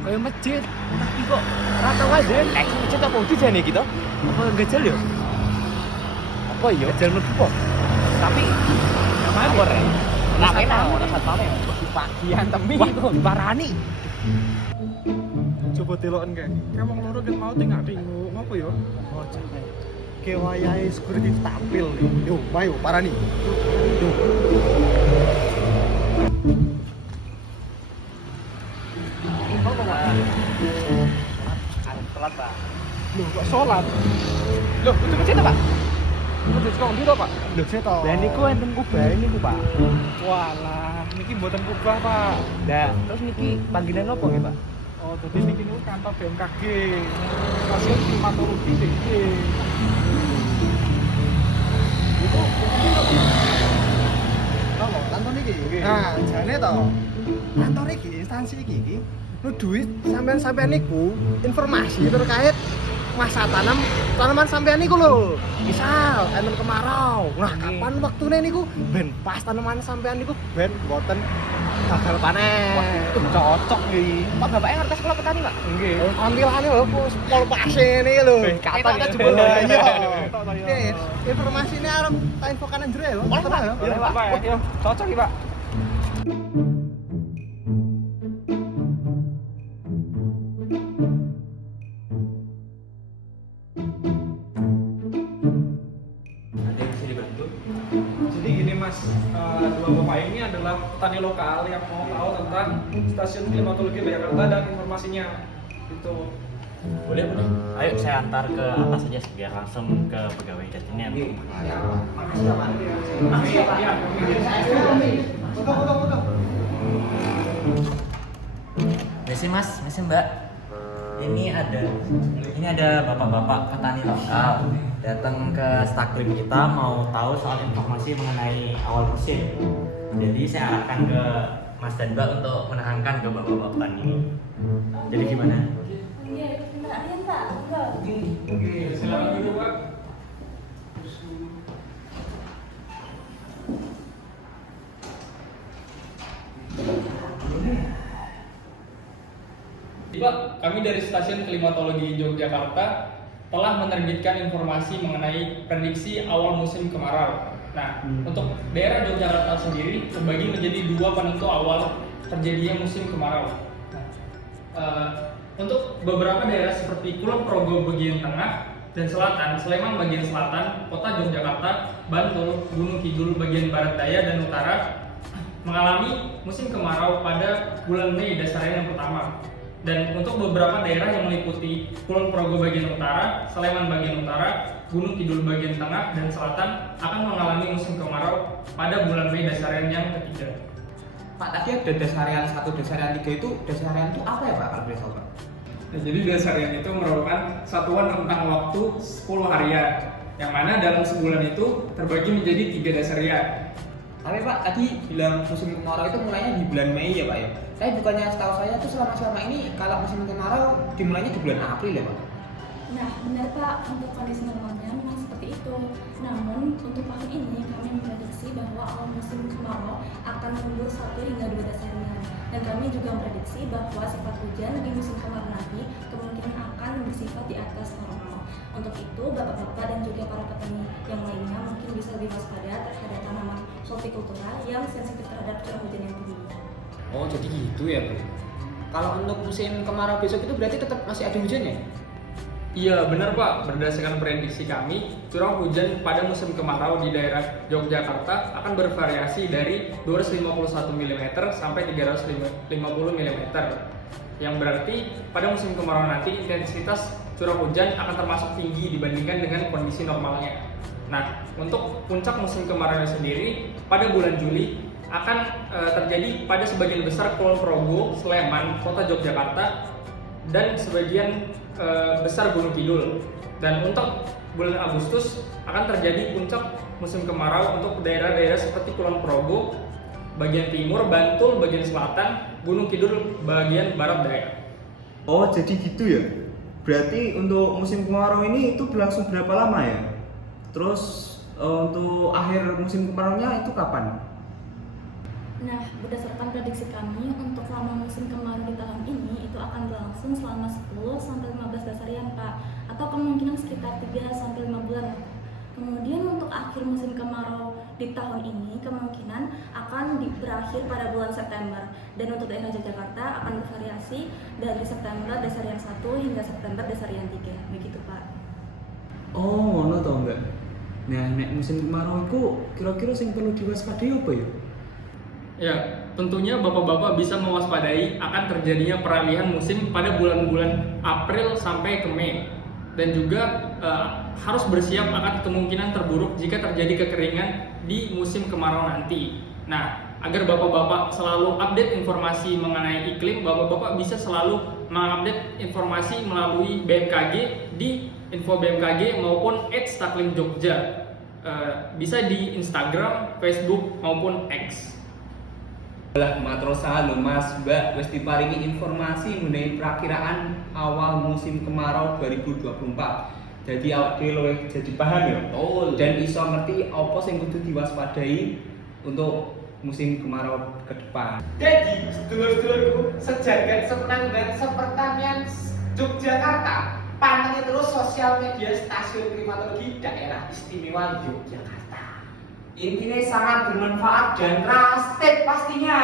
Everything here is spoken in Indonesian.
Kayak masjid, tapi kok rata aja. Masjid apa udah nih kita? Apa gajal ya? Apa ya? Gajal mlebu kok. Tapi namanya apa rek? Namanya ora satpame. Bagian temi itu diparani. Coba deloken kae. Kayak wong loro ket mau tengah bingung ngopo ya? Oh, jangan. Kayak wayahe security tampil. Yo, ayo parani. Yo. Telat, Pak. Loh, kok sholat? Loh, itu masjid apa, Pak? Masjid kok ndi to, Pak? Loh, saya tahu. Dan niku enten kubah niku, Pak. Walah, niki mboten kubah, Pak. Nah, terus niki panggilan apa nggih, Pak? Oh, jadi niki niku kantor BMKG. Stasiun klimatologi DG. Itu Apa? Kantor iki. Nah, jane to. Kantor iki, instansi iki nu duit sampean niku informasi terkait masa tanaman sampean niku lho. Misal enten kemarau. Nah, kapan waktune niku ben pas tanaman sampean niku ben mboten gagal panen. Itu cocok iki. Pak bapaknya ngerti sekolah petani, Pak? nggih. Tampilane lho pol pase niki lho. Kata Kita ya. jebul Iya. iya. Tok to ya. Oke, informasinya arep tak infokan nang jero ya. Boleh, Pak. ya. Boleh, Pak. Yo, cocok iki, Pak. Ada yang bisa dibantu? Jadi gini Mas, dua bapak ini adalah petani lokal yang mau tahu tentang stasiun klimatologi Jakarta dan informasinya. Itu. Boleh. Ayo saya antar ke atas saja biar langsung ke pegawai jadinya. Makasih ya Pak. Iya. Misi Mas, misi Mbak. Ini ada bapak-bapak petani lokal datang ke Staklim kita mau tahu soal informasi mengenai awal musim. Jadi saya arahkan ke Mas dan Mbak untuk menerangkan ke bapak-bapak petani. Jadi gimana? Iya, kenalin Pak. Enggak. Oke, silakan dulu Pak. Pak, kami dari Stasiun Klimatologi Yogyakarta telah menerbitkan informasi mengenai prediksi awal musim kemarau. Nah, untuk daerah Yogyakarta sendiri terbagi menjadi dua penentu awal terjadinya musim kemarau. Untuk beberapa daerah seperti Kulon Progo bagian tengah dan selatan, Sleman bagian selatan, Kota Yogyakarta, Bantul, Gunung Kidul bagian barat daya dan utara mengalami musim kemarau pada bulan Mei dasarnya yang pertama. Dan untuk beberapa daerah yang meliputi Kulon Progo bagian utara, Sleman bagian utara, Gunung Kidul bagian tengah dan selatan akan mengalami musim kemarau pada bulan Mei dasarian yang ketiga. Pak, tadi ada dasarian 1, dasarian 3 itu dasarian itu apa ya Pak kalau boleh tahu Pak? Nah, jadi dasarian itu merupakan satuan rentang waktu 10 harian, yang mana dalam sebulan itu terbagi menjadi 3 dasarian. Tapi Pak, tadi bilang musim kemarau itu mulainya di bulan Mei ya Pak ya? Tapi bukannya setahu saya tuh selama ini kalau musim kemarau dimulainya di bulan April ya Pak? Nah, benar Pak, untuk kondisi normalnya memang seperti itu. Namun, untuk tahun ini kami memprediksi bahwa awal musim kemarau akan mundur 1 hingga 2 dasarian. Dan kami juga memprediksi bahwa sifat hujan di musim kemarau nanti kemungkinan akan bersifat di atas normal. Untuk itu, bapak-bapak dan juga para petani yang lainnya mungkin bisa lebih waspada terhadap tanaman hortikultura yang sensitif terhadap curah hujan yang tinggi. Oh jadi gitu ya Pak? Kalau untuk musim kemarau besok itu berarti tetap masih ada hujan ya? Iya benar Pak, berdasarkan prediksi kami, curah hujan pada musim kemarau di daerah Yogyakarta akan bervariasi dari 251 mm sampai 350 mm. Yang berarti pada musim kemarau nanti intensitas curah hujan akan termasuk tinggi dibandingkan dengan kondisi normalnya. Nah, untuk puncak musim kemarau sendiri pada bulan Juli akan terjadi pada sebagian besar Kulon Progo, Sleman, Kota Yogyakarta, dan sebagian besar Gunung Kidul. Dan untuk bulan Agustus akan terjadi puncak musim kemarau untuk daerah-daerah seperti Kulon Progo bagian timur, Bantul bagian selatan, Gunung Kidul bagian barat daya. Oh jadi gitu ya? Berarti untuk musim kemarau ini itu berlangsung berapa lama ya? Terus untuk akhir musim kemaraunya itu kapan? Nah, berdasarkan prediksi kami untuk lama musim kemarau di tahun ini itu akan berlangsung selama 10 sampai 15 dasarian, Pak, atau kemungkinan sekitar 3 sampai 5 bulan. Kemudian untuk akhir musim kemarau di tahun ini kemungkinan akan berakhir pada bulan September, dan untuk daerah Yogyakarta akan bervariasi dari September dasarian 1 hingga September dasarian 3, begitu, Pak. Oh, ngono to, Mbak. Nah, nek musim kemarau iku kira-kira sing perlu diwaspadai apa ya? Ya, tentunya bapak-bapak bisa mewaspadai akan terjadinya peralihan musim pada bulan-bulan April sampai ke Mei, dan juga harus bersiap akan kemungkinan terburuk jika terjadi kekeringan di musim kemarau nanti. Nah, agar bapak-bapak selalu update informasi mengenai iklim, bapak-bapak bisa selalu mengupdate informasi melalui BMKG di info BMKG maupun @staklimjogja. Bisa di Instagram, Facebook maupun X. Lah matrosa lho Mas, Mbak wis diparingi informasi mengenai perakiraan awal musim kemarau 2024. Jadi awak dhewe jadi paham ya. Dan iso ngerti apa sing kudu diwaspadai untuk musim kemarau ke depan. Jadi, sedulur-sedulurku, sejagat sepenanggan sepertanian Yogyakarta, pantengin terus sosial media Stasiun Klimatologi Daerah Istimewa Yogyakarta. Intinya sangat bermanfaat dan trusted pastinya.